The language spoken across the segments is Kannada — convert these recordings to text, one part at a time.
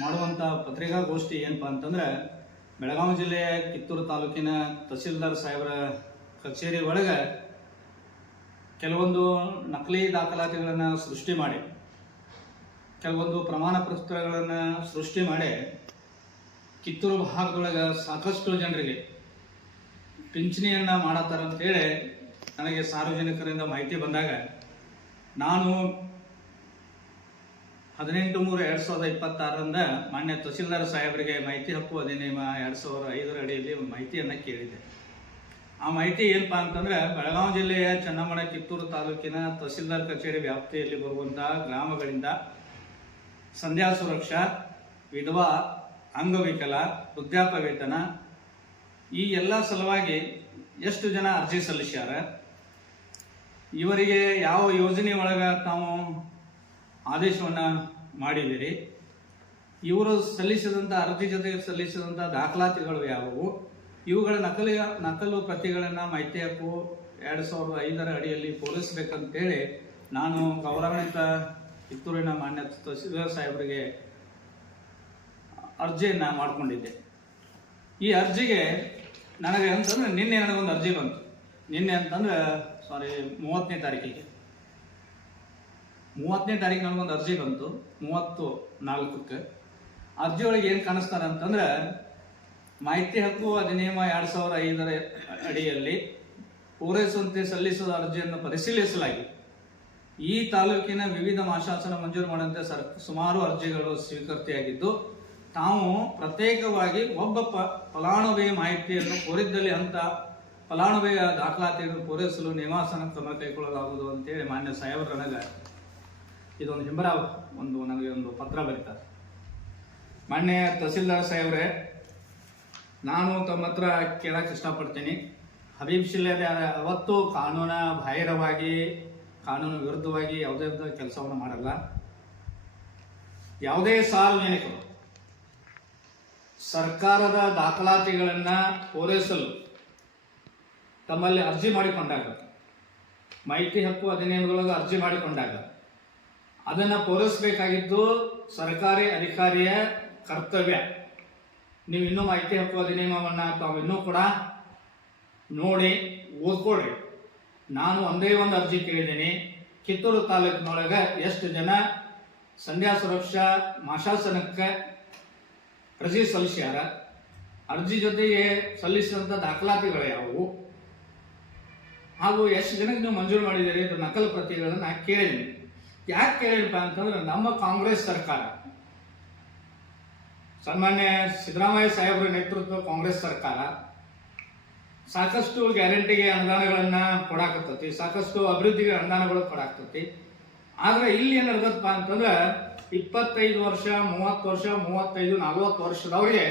ಮಾಡುವಂಥ ಪತ್ರಿಕಾಗೋಷ್ಠಿ ಏನಪ್ಪ ಅಂತಂದ್ರೆ, ಬೆಳಗಾವಿ ಜಿಲ್ಲೆಯ ಕಿತ್ತೂರು ತಾಲೂಕಿನ ತಹಸೀಲ್ದಾರ್ ಸಾಹೇಬರ ಕಚೇರಿ ಒಳಗೆ ಕೆಲವೊಂದು ನಕಲಿ ದಾಖಲಾತಿಗಳನ್ನು ಸೃಷ್ಟಿ ಮಾಡಿ, ಕೆಲವೊಂದು ಪ್ರಮಾಣ ಪತ್ರಗಳನ್ನು ಸೃಷ್ಟಿ ಮಾಡಿ ಕಿತ್ತೂರು ಭಾಗದೊಳಗೆ ಸಾಕಷ್ಟು ಜನರಿಗೆ ಪಿಂಚಣಿಯನ್ನು ಮಾಡತ್ತಾರ ಅಂತೇಳಿ ನನಗೆ ಸಾರ್ವಜನಿಕರಿಂದ ಮಾಹಿತಿ ಬಂದಾಗ, ನಾನು 18/3/2026 ಮಾನ್ಯ ತಹಸೀಲ್ದಾರ್ ಸಾಹೇಬರಿಗೆ ಮಾಹಿತಿ ಹಕ್ಕು ಅಧಿನಿಯಮ 2005 ಅಡಿಯಲ್ಲಿ ಒಂದು ಮಾಹಿತಿಯನ್ನು ಕೇಳಿದೆ. ಆ ಮಾಹಿತಿ ಏನಪ್ಪ ಅಂತಂದ್ರೆ, ಬೆಳಗಾವಿ ಜಿಲ್ಲೆಯ ಚನ್ನಮ್ಮನ ಕಿತ್ತೂರು ತಾಲೂಕಿನ ತಹಸೀಲ್ದಾರ್ ಕಚೇರಿ ವ್ಯಾಪ್ತಿಯಲ್ಲಿ ಬರುವಂತಹ ಗ್ರಾಮಗಳಿಂದ ಸಂಧ್ಯಾ ಸುರಕ್ಷಾ, ವಿಧವಾ, ಅಂಗವಿಕಲ, ವೃದ್ಧಾಪ್ಯ ವೇತನ ಈ ಎಲ್ಲ ಸಲುವಾಗಿ ಎಷ್ಟು ಜನ ಅರ್ಜಿ ಸಲ್ಲಿಸ್ಯಾರ, ಇವರಿಗೆ ಯಾವ ಯೋಜನೆ ಒಳಗೆ ತಾವು ಆದೇಶವನ್ನು ಮಾಡಿದ್ದೀರಿ, ಇವರು ಸಲ್ಲಿಸಿದಂಥ ಅರ್ಜಿ ಜೊತೆಗೆ ಸಲ್ಲಿಸಿದಂಥ ದಾಖಲಾತಿಗಳು ಯಾವುವು, ಇವುಗಳ ನಕಲು ಪ್ರತಿಗಳನ್ನು ಮಾಹಿತಿ ಹಕ್ಕು 2005 ಅಡಿಯಲ್ಲಿ ಪೂರೈಸಬೇಕಂತೇಳಿ ನಾನು ಗೌರವಾನ್ವಿತ ಕಿತ್ತೂರಿನ ಮಾನ್ಯ ತಹಸೀಲ್ದಾರ್ ಸಾಹೇಬರಿಗೆ ಅರ್ಜಿಯನ್ನು ಮಾಡಿಕೊಂಡಿದ್ದೆ. ಈ ಅರ್ಜಿಗೆ ನನಗೆ ಅಂತಂದ್ರೆ ನಿನ್ನೆ ನನಗೊಂದು ಅರ್ಜಿ ಬಂತು. ನಿನ್ನೆ ಅಂತಂದ್ರೆ 30ನೇ ತಾರೀಕಿಗೆ ನನಗೊಂದು ಅರ್ಜಿ ಬಂತು. 30/4 ಅರ್ಜಿ ಒಳಗೆ ಏನು ಕಾಣಿಸ್ತಾರೆ ಅಂತಂದ್ರೆ, ಮಾಹಿತಿ ಹಕ್ಕು ಅಧಿನಿಯಮ 2005 ಅಡಿಯಲ್ಲಿ ಪೂರೈಸುವಂತೆ ಸಲ್ಲಿಸಿದ ಅರ್ಜಿಯನ್ನು ಪರಿಶೀಲಿಸಲಾಗಿ ಈ ತಾಲೂಕಿನ ವಿವಿಧ ಮಾಶಾಸನ ಮಂಜೂರು ಮಾಡುವಂತೆ ಸುಮಾರು ಅರ್ಜಿಗಳು ಸ್ವೀಕೃತಿಯಾಗಿದ್ದು, ತಾವು ಪ್ರತ್ಯೇಕವಾಗಿ ಒಬ್ಬ ಫಲಾನುಭವಿ ಮಾಹಿತಿಯನ್ನು ಕೋರಿದ್ದಲ್ಲಿ ಅಂತ ಫಲಾನುಭವಿಯ ದಾಖಲಾತಿಯನ್ನು ಪೂರೈಸಲು ನಿವಾಸನ ಕ್ರಮ ಕೈಗೊಳ್ಳಲಾಗುವುದು ಅಂತೇಳಿ ಮಾನ್ಯ ಸಾಹೇಬರು ನನಗೆ ಇದೊಂದು ಹಿಂಬರ ನನಗೆ ಒಂದು ಪತ್ರ ಬರೀತಾರೆ. ಮಾನ್ಯ ತಹಸೀಲ್ದಾರ್ ಸಾಹೇಬ್ರೆ, ನಾನು ತಮ್ಮ ಹತ್ರ ಕೇಳಕ್ಕೆ ಇಷ್ಟಪಡ್ತೀನಿ. ಹಬೀಬ್ ಶಿಲ್ಲೆ ಅವತ್ತು ಕಾನೂನು ಬಾಹಿರವಾಗಿ, ಕಾನೂನು ವಿರುದ್ಧವಾಗಿ ಯಾವುದೇ ಕೆಲಸವನ್ನು ಮಾಡಲ್ಲ. ಯಾವುದೇ ಸಾರ್ವಜನಿಕರು ಸರ್ಕಾರದ ದಾಖಲಾತಿಗಳನ್ನು ಪೂರೈಸಲು ತಮ್ಮಲ್ಲಿ ಅರ್ಜಿ ಮಾಡಿಕೊಂಡಾಗ, ಮಾಹಿತಿ ಹಕ್ಕು ಅಧಿನಿಯಮದೊಳಗೆ ಅರ್ಜಿ ಮಾಡಿಕೊಂಡಾಗ ಅದನ್ನು ಪೂರೈಸಬೇಕಾಗಿದ್ದು ಸರ್ಕಾರಿ ಅಧಿಕಾರಿಯ ಕರ್ತವ್ಯ. ನೀವು ಇನ್ನೂ ಮಾಹಿತಿ ಹಕ್ಕು ಅಧಿನಿಯಮವನ್ನು ತಾವು ಇನ್ನೂ ಕೂಡ ನೋಡಿ ಓದ್ಕೊಳ್ರಿ. ನಾನು ಒಂದೇ ಒಂದು ಅರ್ಜಿ ಕೇಳಿದ್ದೀನಿ. ಕಿತ್ತೂರು ತಾಲೂಕಿನೊಳಗೆ ಎಷ್ಟು ಜನ ಸಂಧ್ಯಾ ಸುರಕ್ಷಾ ಮಾಶಾಸನಕ್ಕೆ ಅರ್ಜಿ ಸಲ್ಲಿಸ್ಯಾರ, ಅರ್ಜಿ ಜೊತೆಗೆ ಸಲ್ಲಿಸಿದಂಥ ದಾಖಲಾತಿಗಳು ಯಾವುವು, ಹಾಗೂ ಎಷ್ಟು ಜನಕ್ಕೆ ನೀವು ಮಂಜೂರು ಮಾಡಿದ್ದೀರಿ ಇದು ನಕಲು ಪ್ರತಿಗಳನ್ನು ನಾನು ಕೇಳಿದ್ದೀನಿ. ಯಾಕೆ ಕೇಳಿರಪ್ಪ ಅಂತಂದ್ರೆ, ನಮ್ಮ ಕಾಂಗ್ರೆಸ್ ಸರ್ಕಾರ, ಸನ್ಮಾನ್ಯ ಸಿದ್ದರಾಮಯ್ಯ ಸಾಹೇಬರ ನೇತೃತ್ವ ಕಾಂಗ್ರೆಸ್ ಸರ್ಕಾರ ಸಾಕಷ್ಟು ಗ್ಯಾರಂಟಿಗೆ ಅನುದಾನಗಳನ್ನು ಕೊಡಾಕತ್ತೈತಿ, ಸಾಕಷ್ಟು ಅಭಿವೃದ್ಧಿಗೆ ಅನುದಾನಗಳು ಕೊಡಾಕತ್ತೈತಿ. ಆದ್ರೆ ಇಲ್ಲಿ ಏನು ನಡೆದಪ್ಪ ಅಂತಂದ್ರೆ, 25 ವರ್ಷ, 30 ವರ್ಷ, 35, 40 ವರ್ಷದವರಿಗೆ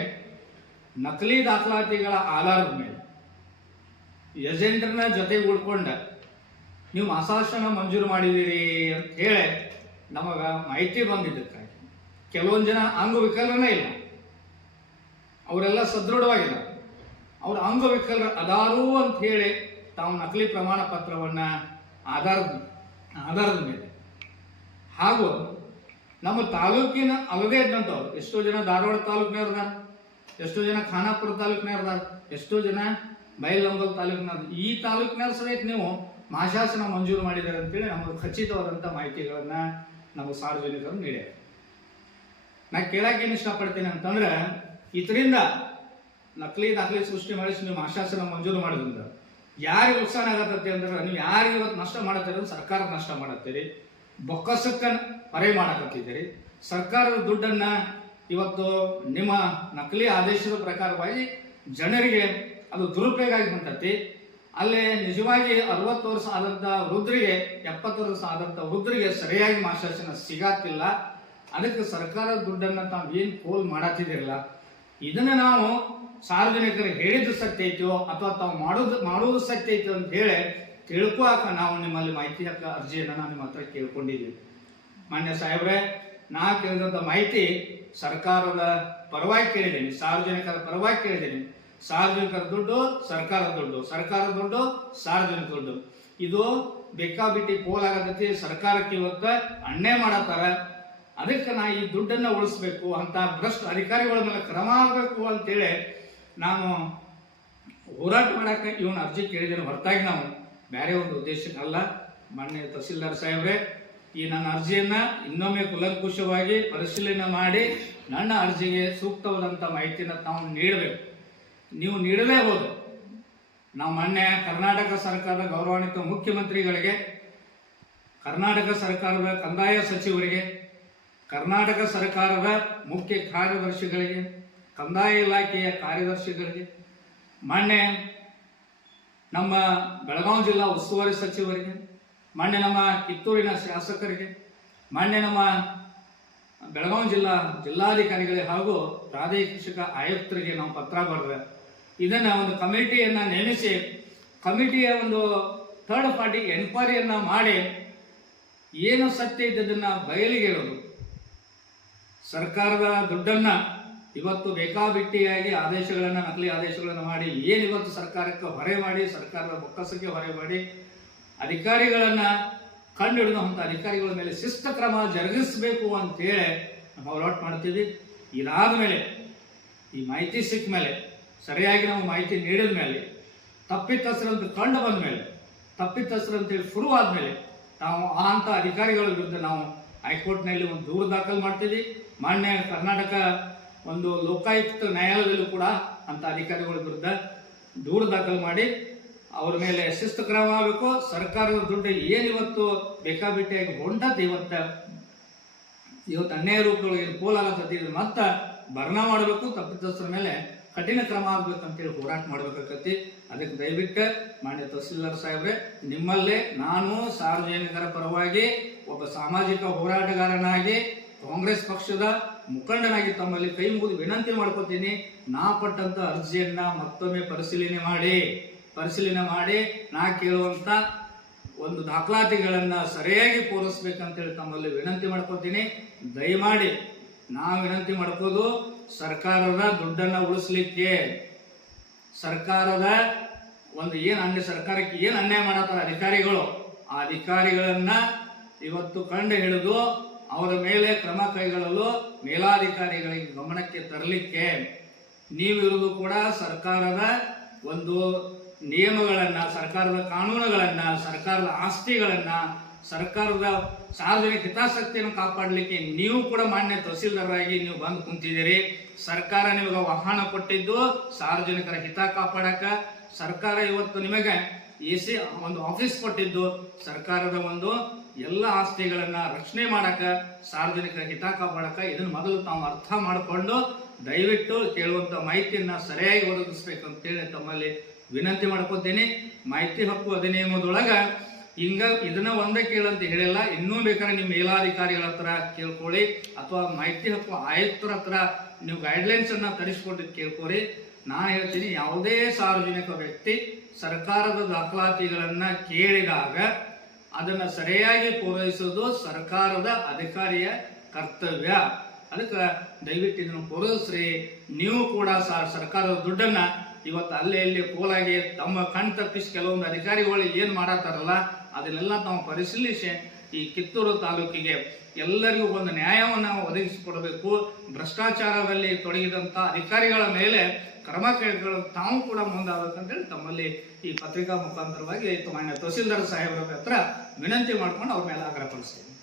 ನಕಲಿ ದಾಖಲಾತಿಗಳ ಆಧಾರದ ಮೇಲೆ ಏಜೆಂಟರ್ನ ಜೊತೆಗೆ ಉಳ್ಕೊಂಡ ನೀವು ಮಾಸಾಸನ ಮಂಜೂರು ಮಾಡಿದ್ದೀರಿ ಅಂತ ಹೇಳಿ ನಮಗೆ ಮಾಹಿತಿ ಬಂದಿದ್ದಕ್ಕಾಗಿ ಕೆಲವೊಂದು ಜನ ಅಂಗವಿಕಲರೇ ಇಲ್ಲ, ಅವರೆಲ್ಲ ಸದೃಢವಾಗಿದ್ದಾರೆ. ಅವ್ರ ಅಂಗವಿಕಲರ ಅದಾರು ಅಂತ ಹೇಳಿ ತಾವು ನಕಲಿ ಪ್ರಮಾಣ ಪತ್ರವನ್ನ ಆಧಾರದ ಮೇಲೆ, ಹಾಗೂ ನಮ್ಮ ತಾಲೂಕಿನ ಅಲ್ಲದೇ ಇದ್ದಂಥವ್ರು ಎಷ್ಟೋ ಜನ ಧಾರವಾಡ ತಾಲೂಕಿನವ್ರದಾರ, ಎಷ್ಟೋ ಜನ ಖಾನಾಪುರ ತಾಲೂಕಿನವ್ರದಾರ, ಎಷ್ಟೋ ಜನ ಬೈಲಹೊಂಗಲ ತಾಲೂಕಿನವ್ರು, ಈ ತಾಲೂಕಿನವ್ರ ಸಹಿತ ನೀವು ಮಾಶಾಸನ ಮಂಜೂರು ಮಾಡಿದ್ದಾರೆ ಅಂತೇಳಿ ನಮಗೆ ಖಚಿತವಾದಂಥ ಮಾಹಿತಿಗಳನ್ನ ನಮ್ಮ ಸಾರ್ವಜನಿಕರು ನೀಡ್ಯಾರ. ನಾ ಕೇಳಕ್ಕೇನು ಇಷ್ಟಪಡ್ತೇನೆ ಅಂತಂದ್ರೆ, ಇದರಿಂದ ನಕಲಿ ದಾಖಲೆ ಸೃಷ್ಟಿ ಮಾಡಿಸಿ ನೀವು ಮಾಶಾಸನ ಮಂಜೂರು ಮಾಡೋದ್ರಿಂದ ಯಾರಿಗೆ ನುಕ್ಸಾನ ಆಗತ್ತೈತಿ ಅಂದ್ರೆ, ನೀವು ಯಾರಿಗೆ ಇವತ್ತು ನಷ್ಟ ಮಾಡತ್ತೀರಿ ಅಂದ್ರೆ ಸರ್ಕಾರದ ನಷ್ಟ ಮಾಡತ್ತೀರಿ, ಬೊಕ್ಕಸಕ್ಕೆ ಹೊರೆ ಮಾಡಕತ್ತಿದ್ದೀರಿ. ಸರ್ಕಾರದ ದುಡ್ಡನ್ನ ಇವತ್ತು ನಿಮ್ಮ ನಕಲಿ ಆದೇಶದ ಪ್ರಕಾರವಾಗಿ ಜನರಿಗೆ ಅದು ದುರುಪಯೋಗ ಆಗಿ ಹೊಂಟತಿ. ಅಲ್ಲೇ ನಿಜವಾಗಿ 60 ವರ್ಷ ಆದಂಥ ವೃದ್ಧರಿಗೆ, 70 ವರ್ಷ ಆದಂಥ ವೃದ್ಧರಿಗೆ ಸರಿಯಾಗಿ ಮಾಶಾಸನ ಸಿಗತ್ತಿಲ್ಲ. ಅದಕ್ಕೆ ಸರ್ಕಾರದ ದುಡ್ಡನ್ನು ತಾವು ಏನು ಪೋಲ್ ಮಾಡತ್ತಿದಿರಲ್ಲ, ಇದನ್ನ ನಾವು ಸಾರ್ವಜನಿಕರಿಗೆ ಹೇಳಿದ್ದು ಸತ್ಯ ಐತೋ ಅಥವಾ ತಾವು ಮಾಡುವುದು ಸತ್ಯ ಐತೋ ಅಂತ ಹೇಳಿ ತಿಳ್ಕೊಳಕ ನಾವು ನಿಮ್ಮಲ್ಲಿ ಮಾಹಿತಿ ಹಕ್ಕ ಅರ್ಜಿಯನ್ನು ನಾನು ನಿಮ್ಮ ಹತ್ರ ಕೇಳ್ಕೊಂಡಿದ್ದೀವಿ. ಮಾನ್ಯ ಸಾಹೇಬ್ರೆ, ನಾ ಕೇಳಿದಂಥ ಮಾಹಿತಿ ಸರ್ಕಾರದ ಪರವಾಗಿ ಕೇಳಿದ್ದೀನಿ, ಸಾರ್ವಜನಿಕರ ಪರವಾಗಿ ಕೇಳಿದ್ದೀನಿ. ಸಾರ್ವಜನಿಕರ ದುಡ್ಡು ಸರ್ಕಾರದ ದುಡ್ಡು, ಸರ್ಕಾರದ ದುಡ್ಡು ಸಾರ್ವಜನಿಕ ದುಡ್ಡು, ಇದು ಬೇಕಾಬಿಟ್ಟಿ ಪೋಲ್ ಆಗತೈತಿ. ಸರ್ಕಾರಕ್ಕೆ ಇವತ್ತು ಅನ್ಯಾಯ ಮಾಡತ್ತಾರ. ಅದಕ್ಕೆ ನಾ ಈ ದುಡ್ಡನ್ನು ಉಳಿಸ್ಬೇಕು ಅಂತ ಭ್ರಷ್ಟ ಅಧಿಕಾರಿಗಳ ಮೇಲೆ ಕ್ರಮ ಆಗಬೇಕು ಅಂತೇಳಿ ನಾನು ಹೋರಾಟ ಮಾಡಕ್ಕೆ ಇವನು ಅರ್ಜಿ ಕೇಳಿದ್ದೇನೆ ಹೊರತಾಗಿ ನಾವು ಬೇರೆ ಒಂದು ಉದ್ದೇಶಕ್ಕಲ್ಲ. ಮಾನ್ಯ ತಹಸೀಲ್ದಾರ್ ಸಾಹೇಬ್ರೆ, ಈ ನನ್ನ ಅರ್ಜಿಯನ್ನ ಇನ್ನೊಮ್ಮೆ ಕೂಲಂಕುಷವಾಗಿ ಪರಿಶೀಲನೆ ಮಾಡಿ ನನ್ನ ಅರ್ಜಿಗೆ ಸೂಕ್ತವಾದಂಥ ಮಾಹಿತಿಯನ್ನು ತಾವು ನೀಡಬೇಕು. ನೀವು ನೀಡಲೇ ಹೋದು ನಾವು ಮಾನ್ಯ ಕರ್ನಾಟಕ ಸರ್ಕಾರದ ಗೌರವಾನ್ವಿತ ಮುಖ್ಯಮಂತ್ರಿಗಳಿಗೆ, ಕರ್ನಾಟಕ ಸರ್ಕಾರದ ಕಂದಾಯ ಸಚಿವರಿಗೆ, ಕರ್ನಾಟಕ ಸರ್ಕಾರದ ಮುಖ್ಯ ಕಾರ್ಯದರ್ಶಿಗಳಿಗೆ, ಕಂದಾಯ ಇಲಾಖೆಯ ಕಾರ್ಯದರ್ಶಿಗಳಿಗೆ, ಮಾನ್ಯ ನಮ್ಮ ಬೆಳಗಾವಿ ಜಿಲ್ಲಾ ಉಸ್ತುವಾರಿ ಸಚಿವರಿಗೆ, ಮಾನ್ಯ ನಮ್ಮ ಕಿತ್ತೂರಿನ ಶಾಸಕರಿಗೆ, ಮಾನ್ಯ ನಮ್ಮ ಬೆಳಗಾವಿ ಜಿಲ್ಲಾಧಿಕಾರಿಗಳಿಗೆ ಹಾಗೂ ಪ್ರಾದೇಶಿಕ ಆಯುಕ್ತರಿಗೆ ನಾವು ಪತ್ರ ಬರೆದ ಇದನ್ನ ಒಂದು ಕಮಿಟಿಯನ್ನ ನೇಮಿಸಿ ಕಮಿಟಿಯ ಒಂದು ಥರ್ಡ್ ಪಾರ್ಟಿ ಎನ್ಕ್ವೈರಿಯನ್ನ ಮಾಡಿ ಏನು ಸತ್ಯ ಇದ್ದದನ್ನ ಬಯಲಿಗೆಳೋದು. ಸರ್ಕಾರದ ದುಡ್ಡನ್ನ ಇವತ್ತು ಬೇಕಾಬಿಟ್ಟಿಯಾಗಿ ಆದೇಶಗಳನ್ನು, ನಕಲಿ ಆದೇಶಗಳನ್ನು ಮಾಡಿ ಏನಿವತ್ತು ಸರ್ಕಾರಕ್ಕೆ ಹೊರೆ ಮಾಡಿ, ಸರ್ಕಾರದ ಬೊಕ್ಕಸಕ್ಕೆ ಹೊರೆ ಮಾಡಿ ಅಧಿಕಾರಿಗಳನ್ನ ಕಂಡು ಹಿಡಿದಂಥ ಅಧಿಕಾರಿಗಳ ಮೇಲೆ ಶಿಸ್ತ ಕ್ರಮ ಜರುಗಿಸಬೇಕು ಅಂತೇಳಿ ನಾವು ಹೋರಾಟ ಮಾಡ್ತೀವಿ. ಇದಾದ ಮೇಲೆ ಈ ಮಾಹಿತಿ ಸಿಕ್ಕ ಮೇಲೆ, ಸರಿಯಾಗಿ ನಾವು ಮಾಹಿತಿ ನೀಡಿದ ಮೇಲೆ, ತಪ್ಪಿತಸ್ಥರಂತ ಕಂಡು ಬಂದ ಮೇಲೆ, ತಪ್ಪಿತಸ್ಥರಂತೇಳಿ ಶುರುವಾದ ಮೇಲೆ ನಾವು ಅಂಥ ಅಧಿಕಾರಿಗಳ ವಿರುದ್ಧ ನಾವು ಹೈಕೋರ್ಟ್ನಲ್ಲಿ ಒಂದು ದೂರು ದಾಖಲು ಮಾಡ್ತೀವಿ. ಮಾನ್ಯ ಕರ್ನಾಟಕ ಒಂದು ಲೋಕಾಯುಕ್ತ ನ್ಯಾಯಾಲಯದಲ್ಲೂ ಕೂಡ ಅಂಥ ಅಧಿಕಾರಿಗಳ ವಿರುದ್ಧ ದೂರು ದಾಖಲು ಮಾಡಿ ಅವ್ರ ಮೇಲೆ ಶಿಸ್ತು ಕ್ರಮ ಆಗಬೇಕು. ಸರ್ಕಾರದ ದುಡ್ಡು ಏನಿವತ್ತು ಬೇಕಾಬಿಟ್ಟಿಯಾಗಿ ಹೊಂಟದ್ದು ಇವತ್ತು ಅನ್ಯಾಯ ರೂಪದೊಳಗೆ ಪೋಲಾಗತ್ತೈತಿ, ಇದನ್ನ ಮತ್ತೆ ಭರ್ನಾ ಮಾಡಬೇಕು. ತಪ್ಪಿತಸ್ಥರ ಮೇಲೆ ಕಠಿಣ ಕ್ರಮ ಆಗ್ಬೇಕಂತೇಳಿ ಹೋರಾಟ ಮಾಡ್ಬೇಕಾಗತ್ತಿ. ಅದಕ್ಕೆ ದಯವಿಟ್ಟು ಮಾನ್ಯ ತಹಸೀಲ್ದಾರ್ ಸಾಹೇಬ್ರೆ, ನಿಮ್ಮಲ್ಲೇ ನಾನು ಸಾರ್ವಜನಿಕರ ಪರವಾಗಿ ಒಬ್ಬ ಸಾಮಾಜಿಕ ಹೋರಾಟಗಾರನಾಗಿ, ಕಾಂಗ್ರೆಸ್ ಪಕ್ಷದ ಮುಖಂಡನಾಗಿ ತಮ್ಮಲ್ಲಿ ಕೈ ಮುಗಿದು ವಿನಂತಿ ಮಾಡ್ಕೋತೀನಿ. ನಾ ಪಟ್ಟಂತ ಅರ್ಜಿಯನ್ನ ಮತ್ತೊಮ್ಮೆ ಪರಿಶೀಲನೆ ಮಾಡಿ ನಾ ಕೇಳುವಂತ ಒಂದು ದಾಖಲಾತಿಗಳನ್ನ ಸರಿಯಾಗಿ ಪೂರೈಸ್ಬೇಕಂತೇಳಿ ತಮ್ಮಲ್ಲಿ ವಿನಂತಿ ಮಾಡ್ಕೋತೀನಿ. ದಯಮಾಡಿ ನಾ ವಿನಂತಿ ಮಾಡ್ಕೋದು, ಸರ್ಕಾರದ ದುಡ್ಡನ್ನ ಉಳಿಸ್ಲಿಕ್ಕೆ, ಸರ್ಕಾರದ ಒಂದು ಸರ್ಕಾರಕ್ಕೆ ಏನು ಅನ್ಯಾಯ ಮಾಡತ್ತಾರ ಅಧಿಕಾರಿಗಳು, ಆ ಅಧಿಕಾರಿಗಳನ್ನ ಇವತ್ತು ಕಂಡು ಹಿಡಿದು ಅವರ ಮೇಲೆ ಕ್ರಮ ಕೈಗೊಳ್ಳಲು ಮೇಲಾಧಿಕಾರಿಗಳಿಗೆ ಗಮನಕ್ಕೆ ತರಲಿಕ್ಕೆ ನೀವಿರುವುದು ಕೂಡ ಸರ್ಕಾರದ ಒಂದು ನಿಯಮಗಳನ್ನ, ಸರ್ಕಾರದ ಕಾನೂನುಗಳನ್ನ, ಸರ್ಕಾರದ ಆಸ್ತಿಗಳನ್ನ, ಸರ್ಕಾರದ ಸಾರ್ವಜನಿಕ ಹಿತಾಸಕ್ತಿಯನ್ನು ಕಾಪಾಡಲಿಕ್ಕೆ ನೀವು ಕೂಡ ಮಾನ್ಯ ತಹಸೀಲ್ದಾರಾಗಿ ನೀವು ಬಂದು ಕುಂತಿದ್ದೀರಿ. ಸರ್ಕಾರ ನಿಮಗೆ ವಾಹನ ಕೊಟ್ಟಿದ್ದು ಸಾರ್ವಜನಿಕರ ಹಿತ ಕಾಪಾಡಕ. ಸರ್ಕಾರ ಇವತ್ತು ನಿಮಗೆ AC ಒಂದು ಆಫೀಸ್ ಕೊಟ್ಟಿದ್ದು ಸರ್ಕಾರದ ಒಂದು ಎಲ್ಲ ಆಸ್ತಿಗಳನ್ನ ರಕ್ಷಣೆ ಮಾಡಕ, ಸಾರ್ವಜನಿಕರ ಹಿತ ಕಾಪಾಡಕ. ಇದನ್ನು ಮೊದಲು ತಾವು ಅರ್ಥ ಮಾಡಿಕೊಂಡು ದಯವಿಟ್ಟು ಕೇಳುವಂತ ಮಾಹಿತಿಯನ್ನ ಸರಿಯಾಗಿ ಒದಗಿಸ್ಬೇಕಂತೇಳಿ ತಮ್ಮಲ್ಲಿ ವಿನಂತಿ ಮಾಡ್ಕೊತೀನಿ. ಮಾಹಿತಿ ಹಕ್ಕು ಅಧಿನಿಯಮದೊಳಗ ಇದನ್ನ ಒಂದೇ ಕೇಳಂತ ಹೇಳಿಲ್ಲ, ಇನ್ನೂ ಬೇಕಾದ್ರೆ ನಿಮ್ಮ ಮೇಲಾಧಿಕಾರಿಗಳ ಹತ್ರ ಕೇಳ್ಕೊಳ್ಳಿ, ಅಥವಾ ಮಾಹಿತಿ ಹಕ್ಕು ಆಯುಕ್ತರ ಹತ್ರ ನೀವು ಗೈಡ್ಲೈನ್ಸ್ ಅನ್ನ ತರಿಸ್ಕೊಂಡು ಕೇಳ್ಕೊರಿ. ನಾನು ಹೇಳ್ತೀನಿ, ಯಾವುದೇ ಸಾರ್ವಜನಿಕ ವ್ಯಕ್ತಿ ಸರ್ಕಾರದ ದಾಖಲಾತಿಗಳನ್ನ ಕೇಳಿದಾಗ ಅದನ್ನ ಸರಿಯಾಗಿ ಪೂರೈಸೋದು ಸರ್ಕಾರದ ಅಧಿಕಾರಿಯ ಕರ್ತವ್ಯ. ಅದಕ್ಕೆ ದಯವಿಟ್ಟು ಇದನ್ನು ಪೂರೈಸ್ರಿ. ನೀವು ಕೂಡ ಸರ್ಕಾರದ ದುಡ್ಡನ್ನ ಇವತ್ತು ಅಲ್ಲೇ ಇಲ್ಲಿ ಪೋಲಾಗಿ ತಮ್ಮ ಕಣ್ ತಪ್ಪಿಸಿ ಕೆಲವೊಂದು ಅಧಿಕಾರಿಗಳು ಏನ್ ಮಾಡತ್ತಾರಲ್ಲ ಅದನ್ನೆಲ್ಲ ತಾವು ಪರಿಶೀಲಿಸಿ ಈ ಕಿತ್ತೂರು ತಾಲೂಕಿಗೆ ಎಲ್ಲರಿಗೂ ಒಂದು ನ್ಯಾಯವನ್ನು ಒದಗಿಸಿಕೊಡಬೇಕು. ಭ್ರಷ್ಟಾಚಾರದಲ್ಲಿ ತೊಡಗಿದಂತ ಅಧಿಕಾರಿಗಳ ಮೇಲೆ ಕ್ರಮ ಕೈಗೊಳ್ಳಲು ತಾವು ಕೂಡ ಮುಂದಾಗಬೇಕಂತೇಳಿ ತಮ್ಮಲ್ಲಿ ಈ ಪತ್ರಿಕಾ ಮುಖಾಂತರವಾಗಿ ಮಾನ್ಯ ತಹಸೀಲ್ದಾರ್ ಸಾಹೇಬರ ಹತ್ರ ವಿನಂತಿ ಮಾಡ್ಕೊಂಡು ಅವ್ರ ಮೇಲೆ ಆಗ್ರಹಪಡಿಸ್ತೀನಿ.